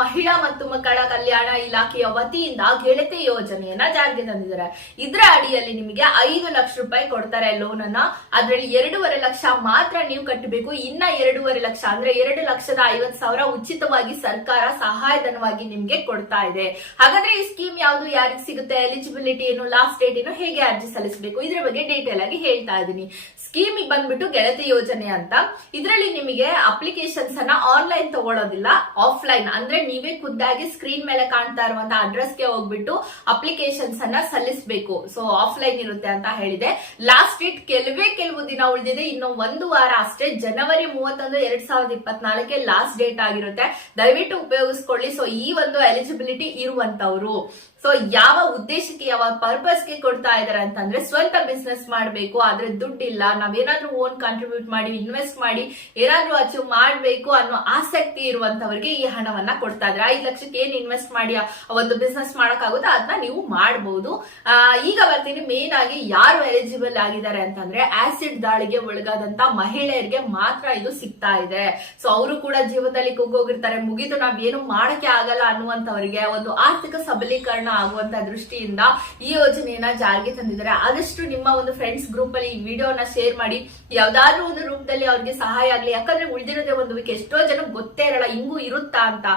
ಮಹಿಳಾ ಮತ್ತು ಮಕ್ಕಳ ಕಲ್ಯಾಣ ಇಲಾಖೆಯ ವತಿಯಿಂದ ಗೆಳತಿ ಯೋಜನೆಯನ್ನ ಜಾರಿಗೆ ತಂದಿದ್ದಾರೆ. ಇದರ ಅಡಿಯಲ್ಲಿ ನಿಮಗೆ ಐದು ಲಕ್ಷ ರೂಪಾಯಿ ಕೊಡ್ತಾರೆ ಲೋನ್ ಅನ್ನ ಅದರಲ್ಲಿ ಎರಡೂವರೆ ಲಕ್ಷ ಮಾತ್ರ ನೀವು ಕಟ್ಟಬೇಕು. ಇನ್ನ ಎರಡೂವರೆ ಲಕ್ಷ ಅಂದ್ರೆ ಎರಡು ಲಕ್ಷದ ಐವತ್ ಸಾವಿರ ಉಚಿತವಾಗಿ ಸರ್ಕಾರ ಸಹಾಯಧನವಾಗಿ ನಿಮ್ಗೆ ಕೊಡ್ತಾ ಇದೆ. ಹಾಗಾದ್ರೆ ಈ ಸ್ಕೀಮ್ ಯಾವುದು, ಯಾರಿಗೆ ಸಿಗುತ್ತೆ, ಎಲಿಜಿಬಿಲಿಟಿ ಏನು, ಲಾಸ್ಟ್ ಡೇಟ್ ಏನು, ಹೇಗೆ ಅರ್ಜಿ ಸಲ್ಲಿಸಬೇಕು? ಇದ್ರ ಬಗ್ಗೆ ಡೀಟೇಲ್ ಆಗಿ ಹೇಳ್ತಾ ಇದ್ದೀನಿ ಸ್ಕೀಮ್ ಬಂದ್ಬಿಟ್ಟು ಗೆಳತಿ ಯೋಜನೆ ಅಂತ. ಇದರಲ್ಲಿ ನಿಮಗೆ ಅಪ್ಲಿಕೇಶನ್ಸ್ ಅನ್ನ ಆನ್ಲೈನ್ ತಗೊಳ್ಳೋದಿಲ್ಲ ಆಫ್ಲೈನ್ ಅಂದ್ರೆ ನೀವೇ ಖುದ್ದಾಗಿ ಸ್ಕ್ರೀನ್ ಮೇಲೆ ಕಾಣ್ತಾ ಇರುವಂತಹ ಅಡ್ರೆಸ್ಗೆ ಹೋಗ್ಬಿಟ್ಟು ಅಪ್ಲಿಕೇಶನ್ಸ್ ಅನ್ನ ಸಲ್ಲಿಸಬೇಕು. ಸೊ ಆಫ್ಲೈನ್ ಇರುತ್ತೆ ಅಂತ ಹೇಳಿದೆ. ಲಾಸ್ಟ್ ಡೇಟ್ ಕೆಲವೇ ಕೆಲವು ದಿನ ಉಳಿದಿದೆ. ಇನ್ನು ಒಂದು ವಾರ ಅಷ್ಟೇ ಜನವರಿ ಮೂವತ್ತೊಂದು ಎರಡ್ ಸಾವಿರದ ಇಪ್ಪತ್ನಾಲ್ಕೆ ಲಾಸ್ಟ್ ಡೇಟ್ ಆಗಿರುತ್ತೆ. ದಯವಿಟ್ಟು ಉಪಯೋಗಿಸ್ಕೊಳ್ಳಿ. ಸೊ ಈ ಒಂದು ಎಲಿಜಿಬಿಲಿಟಿ ಇರುವಂತವ್ರು ಸೊ ಯಾವ ಉದ್ದೇಶಕ್ಕೆ, ಯಾವ ಪರ್ಪಸ್ಗೆ ಕೊಡ್ತಾ ಇದಾರೆ ಅಂತಂದ್ರೆ ಸ್ವಂತ ಬಿಸ್ನೆಸ್ ಮಾಡಬೇಕು. ಆದ್ರೆ ದುಡ್ಡಿಲ್ಲ. ನಾವೇನಾದ್ರೂ ಓನ್ ಕಾಂಟ್ರಿಬ್ಯೂಟ್ ಮಾಡಿ ಇನ್ವೆಸ್ಟ್ ಮಾಡಿ, ಏನಾದ್ರೂ ಅಚೀವ್ ಮಾಡಬೇಕು ಅನ್ನೋ ಆಸಕ್ತಿ ಇರುವಂತವ್ರಿಗೆ ಈ ಹಣವನ್ನ ಕೊಡ್ತಾ ಇದ್ರೆ. ಐದು ಲಕ್ಷಕ್ಕೆ ಏನ್ ಇನ್ವೆಸ್ಟ್ ಮಾಡಿ ಅವತ್ತು ಬಿಸ್ನೆಸ್ ಮಾಡಕ್ಕಾಗುತ್ತೋ? ಅದನ್ನ ನೀವು ಮಾಡಬಹುದು ಈಗ ಬರ್ತೀನಿ. ಮೇನ್ ಆಗಿ ಯಾರು ಎಲಿಜಿಬಲ್ ಆಗಿದ್ದಾರೆ ಅಂತಂದ್ರೆ ಆಸಿಡ್ ದಾಳಿಗೆ ಒಳಗಾದಂತ ಮಹಿಳೆಯರಿಗೆ ಮಾತ್ರ ಇದು ಸಿಗ್ತಾ ಇದೆ. ಸೊ ಅವರು ಕೂಡ ಜೀವನದಲ್ಲಿ ಕುಗ್ಗೋಗಿರ್ತಾರೆ. ಮುಗಿದು ನಾವೇನು ಮಾಡಕ್ಕೆ ಆಗಲ್ಲ ಅನ್ನುವಂತವರಿಗೆ ಒಂದು ಆರ್ಥಿಕ ಸಬಲೀಕರಣ ಆಗುವಂತ ದೃಷ್ಟಿಯಿಂದ ಈ ಯೋಜನೆಯನ್ನ ಜಾರಿಗೆ ತಂದಿದ್ದಾರೆ. ಆದಷ್ಟು ನಿಮ್ಮ ಒಂದು ಫ್ರೆಂಡ್ಸ್ ಗ್ರೂಪ್ ಅಲ್ಲಿ ಈ ವಿಡಿಯೋನ ಶೇರ್ ಮಾಡಿ. ಯಾವ್ದಾದ್ರು ಒಂದು ರೂಪದಲ್ಲಿ ಅವ್ರಿಗೆ ಸಹಾಯ ಆಗ್ಲಿ. ಯಾಕಂದ್ರೆ ಉಳಿದಿರೋದೇ ಒಂದು ಎಷ್ಟೋ ಜನ ಗೊತ್ತೇ ಇರಲ್ಲ. ಹಿಂಗೂ ಇರುತ್ತಾ